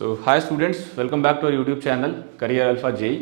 Hi students, welcome back to our YouTube channel Career Alpha JE.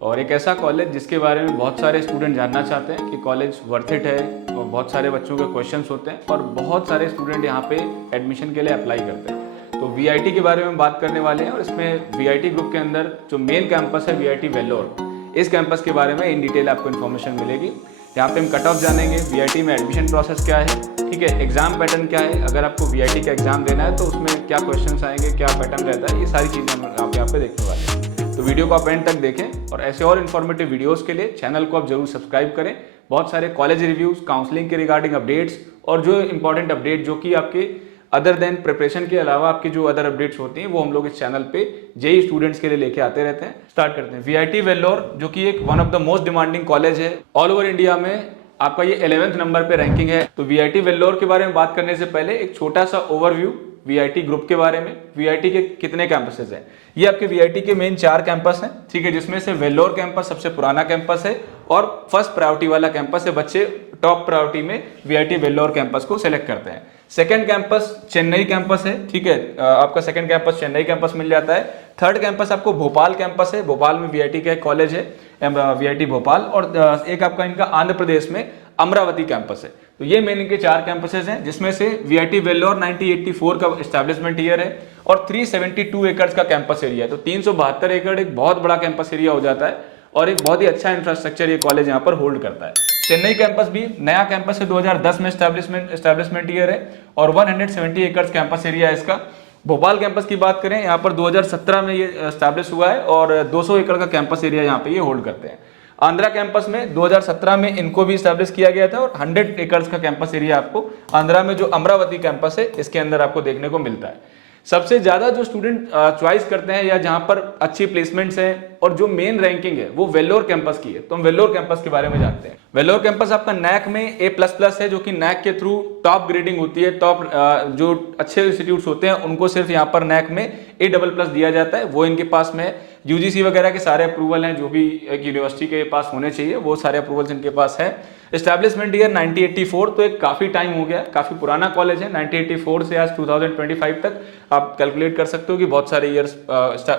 और एक ऐसा college जिसके बारे में बहुत सारे स्टूडेंट जानना चाहते हैं कि कॉलेज वर्थ इट है, और बहुत सारे बच्चों के क्वेश्चंस होते हैं और बहुत सारे स्टूडेंट यहाँ पे एडमिशन के लिए अप्लाई करते हैं। तो वीआईटी के बारे में बात करने वाले हैं और इसमें वीआईटी ग्रुप के अंदर जो मेन कैंपस है वीआईटी वेल्लोर, इस कैंपस के बारे में इन डिटेल आपको इन्फॉर्मेशन मिलेगी। यहाँ पे हम कट ऑफ जानेंगे, वीआईटी में एडमिशन प्रोसेस क्या है, ठीक है, एग्जाम पैटर्न क्या है, अगर आपको वीआईटी का एग्जाम देना है तो उसमें क्या क्वेश्चंस आएंगे, क्या पैटर्न रहता है, ये सारी चीज़ें हम आप यहाँ पे देखने वाले हैं। तो वीडियो को आप एंड तक देखें और ऐसे और इन्फॉर्मेटिव वीडियोस के लिए चैनल को आप जरूर सब्सक्राइब करें। बहुत सारे कॉलेज रिव्यूज, काउंसलिंग के रिगार्डिंग अपडेट्स और जो इंपॉर्टेंट अपडेट जो कि आपके अदर देन प्रिपरेशन के अलावा आपकी जो अदर अपडेट्स होती हैं वो हम लोग इस चैनल पे जेई स्टूडेंट्स के लिए लेके आते रहते हैं। स्टार्ट करते हैं। वीआईटी वेल्लोर जो कि एक one of the most demanding college है ऑल ओवर इंडिया में, आपका ये 11th नंबर पे रैंकिंग है। तो वीआईटी वेल्लोर के बारे में बात करने से पहले एक छोटा सा ओवरव्यू वीआईटी ग्रुप के बारे में। वीआईटी के कितने कैंपसेस हैं? ये आपके वीआईटी के मेन 4 कैंपस हैं, ठीक है, जिसमें से वेल्लोर कैंपस सबसे पुराना कैंपस है और फर्स्ट प्रायोरिटी वाला कैंपस है। बच्चे टॉप प्रायोरिटी में वीआईटी वेल्लोर कैंपस को सिलेक्ट करते हैं। सेकंड कैंपस चेन्नई कैंपस है, ठीक है, आपका सेकंड कैंपस चेन्नई कैंपस मिल जाता है। थर्ड कैंपस आपको भोपाल कैंपस है, भोपाल में वीआईटी का एक कॉलेज है वीआईटी भोपाल, और एक आपका इनका आंध्र प्रदेश में अमरावती कैंपस है। तो ये मेन इनके 4 कैंपसेस हैं, जिसमें से वीआईटी वेल्लोर 1984 का एस्टैब्लिशमेंट ईयर है और 372 एकड़ का कैंपस एरिया है। तो 372 एकड़ एक बहुत बड़ा कैंपस एरिया हो जाता है और एक बहुत ही अच्छा इंफ्रास्ट्रक्चर ये कॉलेज यहाँ पर होल्ड करता है। चेन्नई कैंपस भी नया कैंपस है, 2010 में एस्टैब्लिशमेंट ईयर है और 170 एकड़ कैंपस एरिया है इसका। भोपाल कैंपस की बात करें, यहाँ पर 2017 में ये एस्टैब्लिश हुआ है और 200 एकड़ का कैंपस एरिया यहाँ पे ये होल्ड करते हैं। आंध्रा कैंपस में 2017 में इनको भी एस्टैब्लिश किया गया था और 100 एकड़ का कैंपस एरिया आपको आंध्रा में जो अमरावती कैंपस है इसके अंदर आपको देखने को मिलता है। सबसे ज्यादा जो स्टूडेंट चॉइस करते हैं या जहां पर अच्छी प्लेसमेंट्स हैं और जो मेन रैंकिंग है वो वेल्लोर कैंपस की है। तो हम वेल्लोर कैंपस के बारे में जानते हैं। वेल्लोर कैंपस आपका नैक में A++ है, जो कि नैक के थ्रू टॉप ग्रेडिंग होती है। टॉप जो अच्छे इंस्टीट्यूट्स होते हैं उनको सिर्फ यहाँ पर नैक में A++ दिया जाता है, वो इनके पास में यूजीसी वगैरह के सारे अप्रूवल हैं, जो भी एक यूनिवर्सिटी के पास होने चाहिए वो सारे अप्रूवल्स इनके पास है। एस्टैब्लिशमेंट ईयर 1984, तो एक काफी टाइम हो गया, काफी पुराना कॉलेज है। 1984 से आज 2025 तक आप कैलकुलेट कर सकते हो कि बहुत सारे ईयर्स,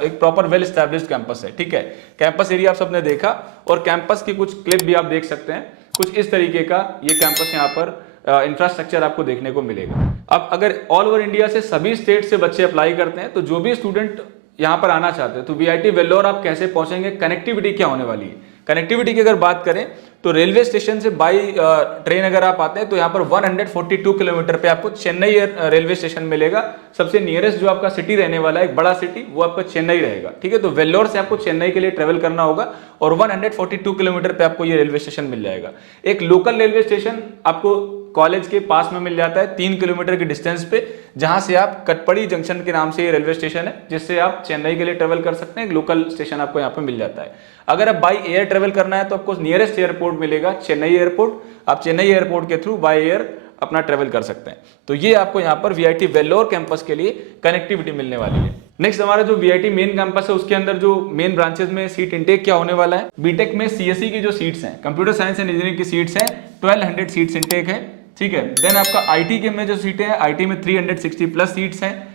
एक प्रॉपर वेल एस्टैब्लिश्ड कैंपस है, ठीक है। कैंपस एरिया आप सबने देखा और कैंपस की कुछ क्लिप भी आप देख सकते हैं। कुछ इस तरीके का ये कैंपस यहाँ पर इंफ्रास्ट्रक्चर आपको देखने को मिलेगा। अब अगर ऑल ओवर इंडिया से सभी स्टेट से बच्चे अप्लाई करते हैं, तो जो भी स्टूडेंट यहाँ पर आना चाहते हैं तो वीआईटी वेल्लोर आप कैसे पहुंचेंगे, कनेक्टिविटी क्या होने वाली है। कनेक्टिविटी की अगर बात करें तो रेलवे स्टेशन से बाई ट्रेन अगर आप आते हैं तो यहाँ पर 142 किलोमीटर पे आपको चेन्नई रेलवे स्टेशन मिलेगा। सबसे नियरेस्ट जो आपका सिटी रहने वाला है, एक बड़ा सिटी, वो आपका चेन्नई रहेगा, ठीक है। तो वेल्लोर से आपको चेन्नई के लिए ट्रेवल करना होगा और 142 किलोमीटर पे आपको ये रेलवे स्टेशन मिल जाएगा। एक लोकल रेलवे स्टेशन आपको कॉलेज के पास में मिल जाता है 3 किलोमीटर की डिस्टेंस पे, जहां से आप कटपड़ी जंक्शन के नाम से ये रेलवे स्टेशन है, जिससे आप चेन्नई के लिए ट्रेवल कर सकते हैं। एक लोकल स्टेशन आपको यहाँ पे मिल जाता है। अगर आप बाई एयर ट्रेवल करना है तो आपको नियरेस्ट एयरपोर्ट मिलेगा चेन्नई एयरपोर्ट, आप चेन्नई एयरपोर्ट के थ्रू बाई एयर अपना ट्रेवल कर सकते हैं। तो ये आपको यहाँ पर वीआईटी वेल्लोर कैंपस के लिए कनेक्टिविटी मिलने वाली है। नेक्स्ट हमारा जो वीआईटी मेन कैंपस है उसके अंदर जो मेन ब्रांचेस में सीट इंटेक क्या होने वाला है। बीटेक में सीएसई की जो सीट्स हैं, कंप्यूटर साइंस एंड इंजीनियरिंग की सीट्स हैं, 1200 सीट्स इंटेक है, ठीक है। देन आपका आईटी के में जो सीटें हैं, आईटी में 360+ सीट्स हैं।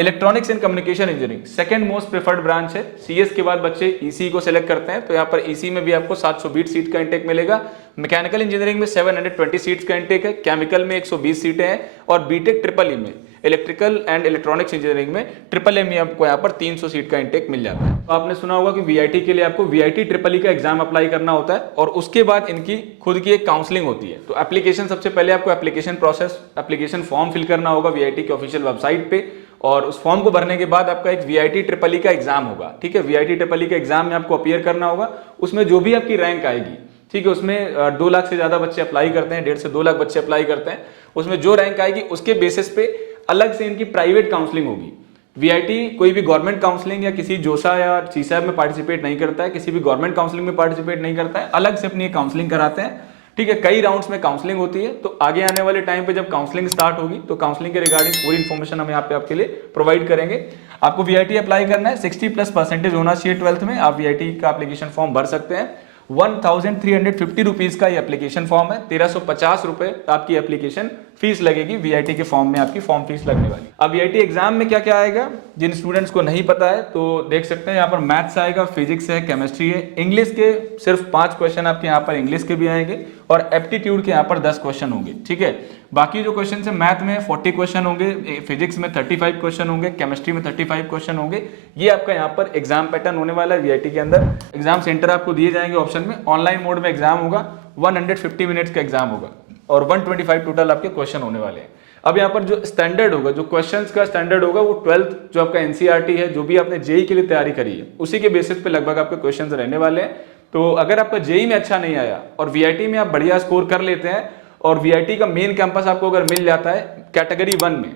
Electronics and communication engineering second most preferred branch है। सीएस के बाद बच्चे ईसी को सिलेक्ट करते हैं, तो यहाँ पर ईसी में भी आपको 720 सीट का इंटेक मिलेगा। मैकेनिकल इंजीनियरिंग में 720 सीट्स का इंटेक है, केमिकल में 120 सीटें हैं और बीटेक ट्रिपल ई में इलेक्ट्रिकल एंड इलेक्ट्रॉनिक्स इंजीनियरिंग में ट्रिपल ए में आपको यहाँ पर 300 सीट का इंटेक मिल जाता है। तो आपने सुना होगा कि वीआईटी के लिए आपको वीआईटी ट्रिपल ई का एग्जाम अप्लाई करना होता है और उसके बाद इनकी खुद की एक काउंसलिंग होती है। तो एप्लीकेशन, सबसे पहले आपको application process, application form fill करना होगा वीआईटी के ऑफिशियल वेबसाइट पे, और उस फॉर्म को भरने के बाद आपका एक वीआईटी ट्रिपल ई का एग्जाम होगा, ठीक है। वीआईटी ट्रिपल ई के एग्जाम में आपको अपीयर करना होगा। उसमें जो भी आपकी रैंक आएगी, ठीक है, उसमें 2 लाख से ज्यादा बच्चे अप्लाई करते हैं, 1.5 से 2 लाख बच्चे अप्लाई करते हैं। उसमें जो रैंक आएगी उसके बेसिस पे अलग से इनकी प्राइवेट काउंसलिंग होगी। वीआईटी कोई भी गवर्नमेंट काउंसलिंग या किसी जोसा या सीसैब में पार्टिसिपेट नहीं करता है, किसी भी गवर्नमेंट काउंसलिंग में पार्टिसिपेट नहीं करता है, अलग से अपनी काउंसलिंग कराते हैं, ठीक है। कई राउंड्स में काउंसलिंग होती है। तो आगे आने वाले टाइम पे जब काउंसलिंग स्टार्ट होगी तो काउंसलिंग के रिगार्डिंग पूरी इन्फॉर्मेशन हम यहाँ पे आपके लिए प्रोवाइड करेंगे। आपको वीआईटी अप्लाई करना है, 60+ % होना चाहिए 12th में। आप वीआईटी का एप्लीकेशन फॉर्म भर सकते हैं। 1350 रुपीज का ये एप्लीकेशन फॉर्म है, 1350 रुपए आपकी एप्लीकेशन फीस लगेगी वीआईटी के फॉर्म में, आपकी फॉर्म फीस लगने वाली। अब वीआईटी एग्जाम में क्या क्या आएगा, जिन स्टूडेंट्स को नहीं पता है तो देख सकते हैं यहाँ पर मैथ्स आएगा, फिजिक्स है, केमिस्ट्री है, इंग्लिश के सिर्फ 5 क्वेश्चन आपके यहाँ पर इंग्लिश के भी आएंगे और एप्टीट्यूड के यहाँ पर 10 क्वेश्चन होंगे, ठीक है। बाकी जो क्वेश्चन है मैथ में 40 क्वेश्चन होंगे, फिजिक्स में 35 क्वेश्चन होंगे, केमिस्ट्री में 35 क्वेश्चन होंगे। ये आपका यहाँ पर एग्जाम पैटर्न होने वाला है वीआईटी के अंदर। एग्जाम सेंटर आपको दिए जाएंगे ऑप्शन में, ऑनलाइन मोड में एग्जाम होगा, 150 मिनट्स का एग्जाम होगा और 125 टोटल आपके क्वेश्चन होने वाले हैं। अब यहाँ पर जो स्टैंडर्ड होगा, जो क्वेश्चंस का स्टैंडर्ड होगा, वो 12th जो आपका एनसीईआरटी है, जो भी आपने जेई के लिए तैयारी करी है, उसी के बेसिस पे लगभग आपके क्वेश्चंस रहने वाले हैं। तो अगर आपका जेई में अच्छा नहीं आया और वीआईटी में आप बढ़िया स्कोर कर लेते हैं और वीआईटी का मेन कैंपस आपको अगर मिल जाता है कैटेगरी 1 में,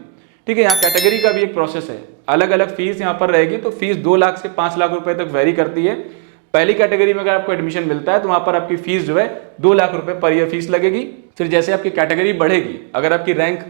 ठीक है, यहाँ कैटेगरी का भी एक प्रोसेस है, अलग अलग फीस यहाँ पर रहेगी। तो फीस 2 लाख से 5 लाख रुपए तक वेरी करती है। पहली कैटेगरी में अगर आपको एडमिशन मिलता है तो वहां पर आपकी फीस जो है 2 लाख रुपए पर ईयर फीस लगेगी। फिर जैसे आपकी कैटेगरी बढ़ेगी, अगर आपकी रैंक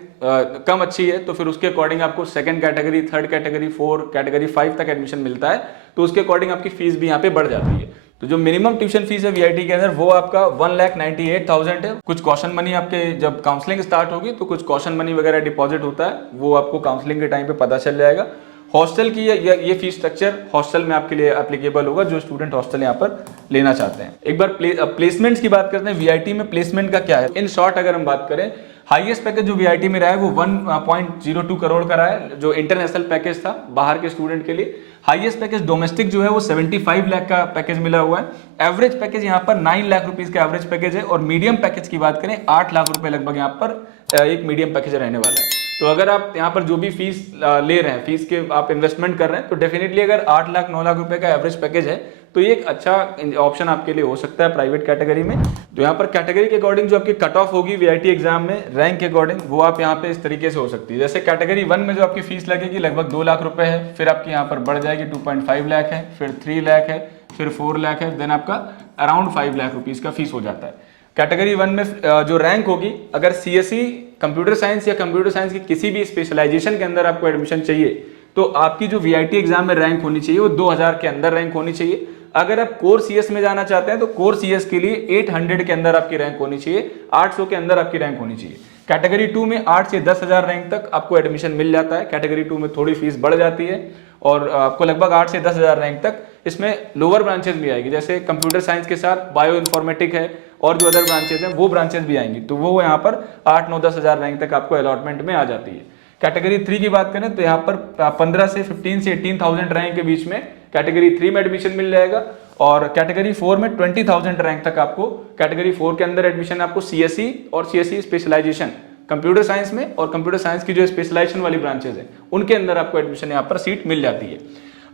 कम अच्छी है तो फिर उसके अकॉर्डिंग आपको second category, third category, 4 category 5 तक एडमिशन मिलता है, तो उसके अकॉर्डिंग आपकी फीस भी यहाँ पे बढ़ जाती है। तो जो मिनिमम ट्यूशन फीस है वीआईटी के अंदर वो आपका 1,98,000 है। कुछ कॉशन मनी आपके जब काउंसलिंग स्टार्ट होगी तो कुछ कॉशन मनी वगैरह डिपॉजिट होता है, वो आपको काउंसलिंग के टाइम पे पता चल जाएगा। हॉस्टल की ये फीस स्ट्रक्चर हॉस्टल में आपके लिए एप्लीकेबल होगा, जो स्टूडेंट हॉस्टल यहाँ पर लेना चाहते हैं। एक बार प्लेसमेंट्स की बात करते हैं, वीआईटी में प्लेसमेंट का क्या है। इन शॉर्ट अगर हम बात करें, हाईएस्ट पैकेज जो वीआईटी में रहा है वो 1.02 करोड़ का रहा है, जो इंटरनेशनल पैकेज था बाहर के स्टूडेंट के लिए। हाईएस्ट पैकेज डोमेस्टिक जो है वो 75 लाख का पैकेज मिला हुआ है। एवरेज पैकेज यहाँ पर 9 लाख रुपीज का एवरेज पैकेज है और मीडियम पैकेज की बात करें 8 लाख रुपए लगभग यहाँ पर एक मीडियम पैकेज रहने वाला है। तो अगर आप यहाँ पर जो भी फीस ले रहे हैं, फीस के आप इन्वेस्टमेंट कर रहे हैं, तो डेफिनेटली अगर 8 लाख 9 लाख रुपए का एवरेज पैकेज है तो ये एक अच्छा ऑप्शन आपके लिए हो सकता है प्राइवेट कैटेगरी में। तो यहाँ पर कैटेगरी के अकॉर्डिंग जो आपकी कट ऑफ होगी वीआईटी एग्जाम में रैंक के अकॉर्डिंग, वो आप यहाँ पे इस तरीके से हो सकती है। जैसे कैटेगरी 1 में जो आपकी फीस लगेगी लगभग 2 लाख रुपए है, फिर आपकी यहाँ पर बढ़ जाएगी 2.5 लाख है, फिर 3 लाख है, फिर 4 लाख है, देन आपका अराउंड 5 लाख रुपीज का फीस हो जाता है। कैटेगरी 1 में जो रैंक होगी, अगर सीएसई कंप्यूटर साइंस या कंप्यूटर साइंस की किसी भी स्पेशलाइजेशन के अंदर आपको एडमिशन चाहिए तो आपकी जो वीआईटी एग्जाम में रैंक होनी चाहिए वो 2000 के अंदर रैंक होनी चाहिए। अगर आप कोर सीएस में जाना चाहते हैं तो कोर सीएस के लिए 800 के अंदर आपकी रैंक होनी चाहिए, 800 के अंदर आपकी रैंक होनी चाहिए। कैटेगरी 2 में 8 से 10,000 रैंक तक आपको एडमिशन मिल जाता है। कैटेगरी 2 में थोड़ी फीस बढ़ जाती है और आपको लगभग 8 से 10,000 रैंक तक इसमें लोअर ब्रांचेस भी आएगी, जैसे कंप्यूटर साइंस के साथ बायो इन्फॉर्मेटिक है और जो अदर ब्रांचेस हैं वो ब्रांचेस भी आएंगी, तो वो यहाँ पर 8-9-10,000 रैंक तक आपको अलॉटमेंट में आ जाती है। कैटेगरी 3 की बात करें तो यहाँ पर 15 से 15 से 18,000 रैंक के बीच में कैटेगरी 3 में एडमिशन मिल जाएगा और कैटेगरी 4 में 20,000 रैंक तक आपको कैटेगरी 4 के अंदर एडमिशन आपको सीएसई और सीएसई स्पेशलाइजेशन कंप्यूटर साइंस में और कंप्यूटर साइंस की जो स्पेशलाइजेशन वाली ब्रांचेस हैं उनके अंदर आपको एडमिशन यहाँ पर सीट मिल जाती है।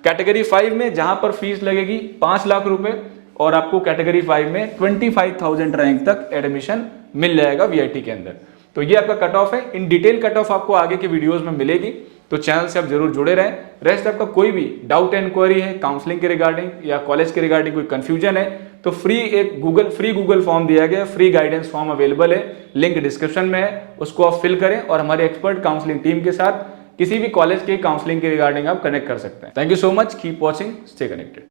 कैटेगरी 5 में जहां पर फीस लगेगी 5 लाख रुपए और आपको कैटेगरी 5 में 25,000 रैंक तक एडमिशन मिल जाएगा वीआईटी के अंदर। तो ये आपका कट ऑफ है। इन डिटेल कट ऑफ आपको आगे के वीडियोस में मिलेगी, तो चैनल से आप जरूर जुड़े रहें। रेस्ट आपका कोई भी डाउट इंक्वायरी है काउंसलिंग के रिगार्डिंग या कॉलेज के रिगार्डिंग कोई कंफ्यूजन है तो फ्री गूगल फॉर्म दिया गया, फ्री गाइडेंस फॉर्म अवेलेबल है, लिंक डिस्क्रिप्शन में है, उसको आप फिल करें और हमारे एक्सपर्ट काउंसलिंग टीम के साथ किसी भी कॉलेज के काउंसलिंग के रिगार्डिंग आप कनेक्ट कर सकते हैं। Thank you so much, keep watching, stay connected.